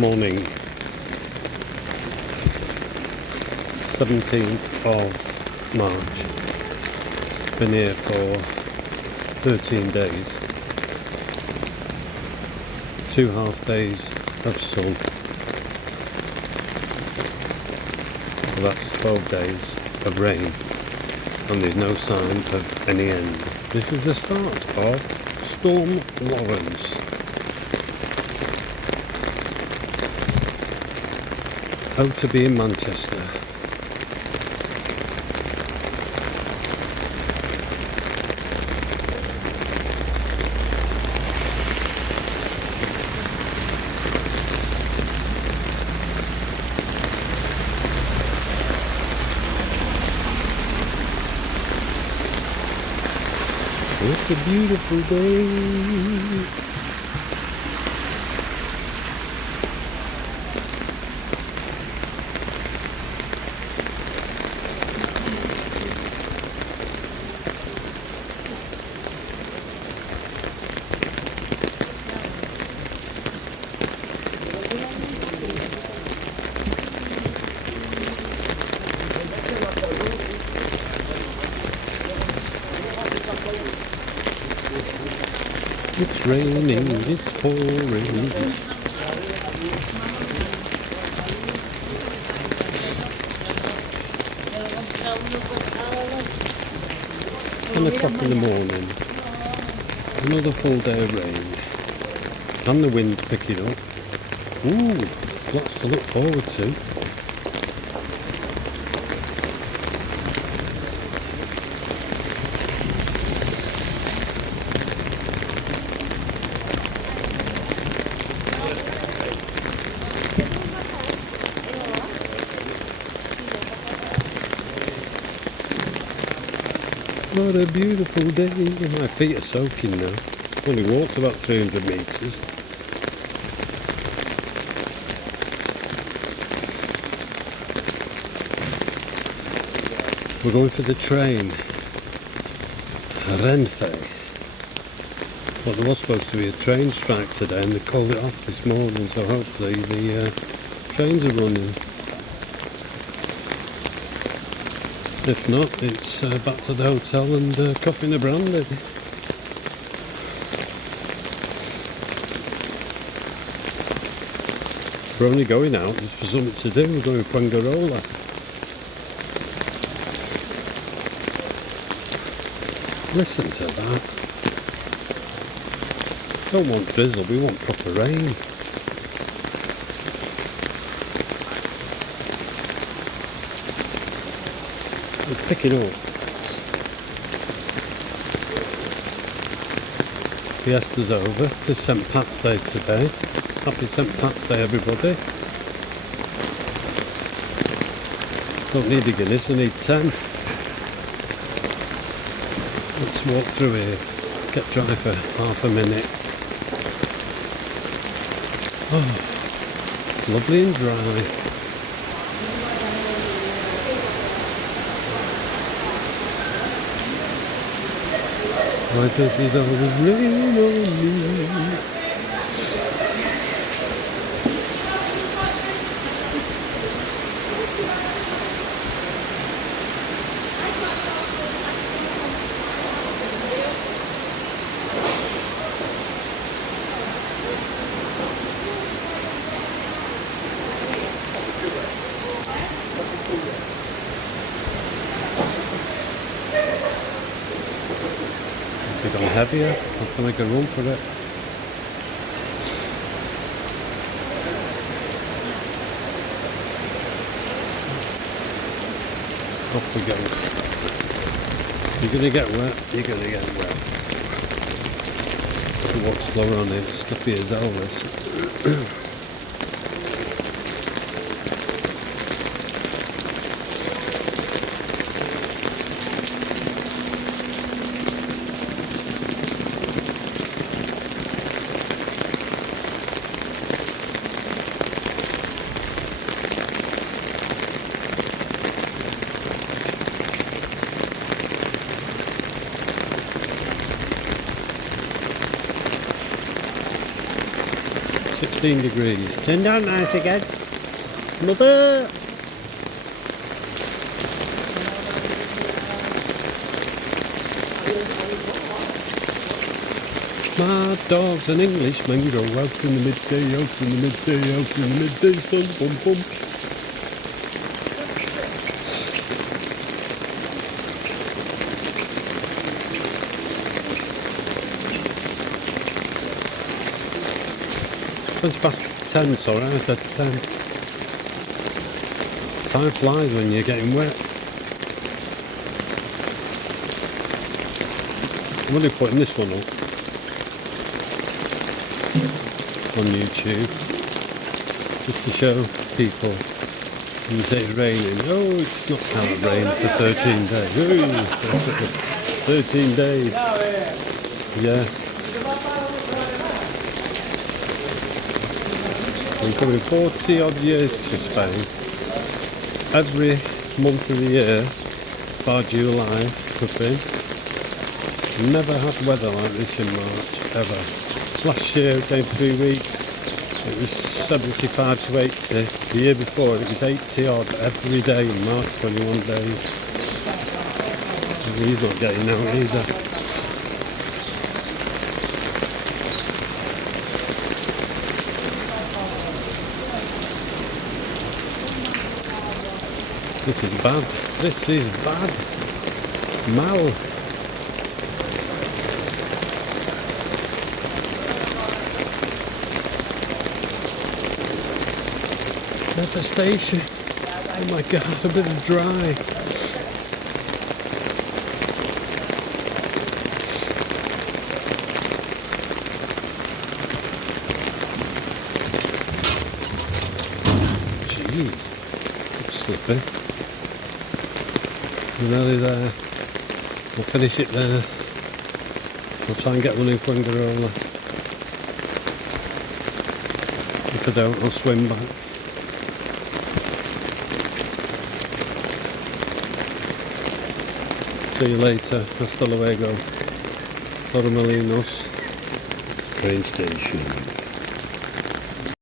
Morning, 17th of March. Been here for 13 days. 2.5 days of sun. Well, that's 12 days of rain. And there's no sign of any end. This is the start of Storm Lawrence. How to be in Manchester. It's a beautiful day. It's raining, it's pouring. 10 o'clock in the morning. Another full day of rain. And the wind picking up. Ooh, lots to look forward to. What a beautiful day. My feet are soaking now. Only walked about 300 metres. We're going for the train. Renfe. Well, there was supposed to be a train strike today and they called it off this morning, so hopefully the trains are running. If not, it's back to the hotel and coffee and a brandy. We're only going out just for something to do. We're going to Prangarola. Listen to that. Don't want drizzle, we want proper rain. It's picking up. Fiesta's over. It's St. Pat's Day today. Happy St. Pat's Day, everybody. Don't need a Guinness, I need 10. Let's walk through here. Get dry for half a minute. Oh, lovely and dry. Why does it always rain on me? It's become heavier, I have to make a room for it. Off we go. You're going to get wet, you're going to get wet. You walk slower on it, it's slippery as always. 16 degrees. Turn down nice again. Mother! My dog's an Englishman, go out in the midday, out in the midday, out in the midday, sun, bum bum. It's past 10, sorry, I said 10. Time flies when you're getting wet. I'm only putting this one up on YouTube just to show people when you say it's raining. Oh, it's not can't rain for 13 days. Ooh, 13 days. Yeah. I'm coming 40 odd years to Spain. Every month of the year, bar July, I've been. Never had weather like this in March, ever. Last year it came 3 weeks, it was 75 to 80. The year before it was 80 odd every day in March, 21 days. And he's not getting out either. This is bad. This is bad. Mal. There's a station. Oh my god, a bit of dry. Jeez, it's slippy. Nearly there. I'll finish it there. I'll try and get one in Fuengirola. If I don't, I'll swim back. See you later. Hasta luego. Torremolinos train station.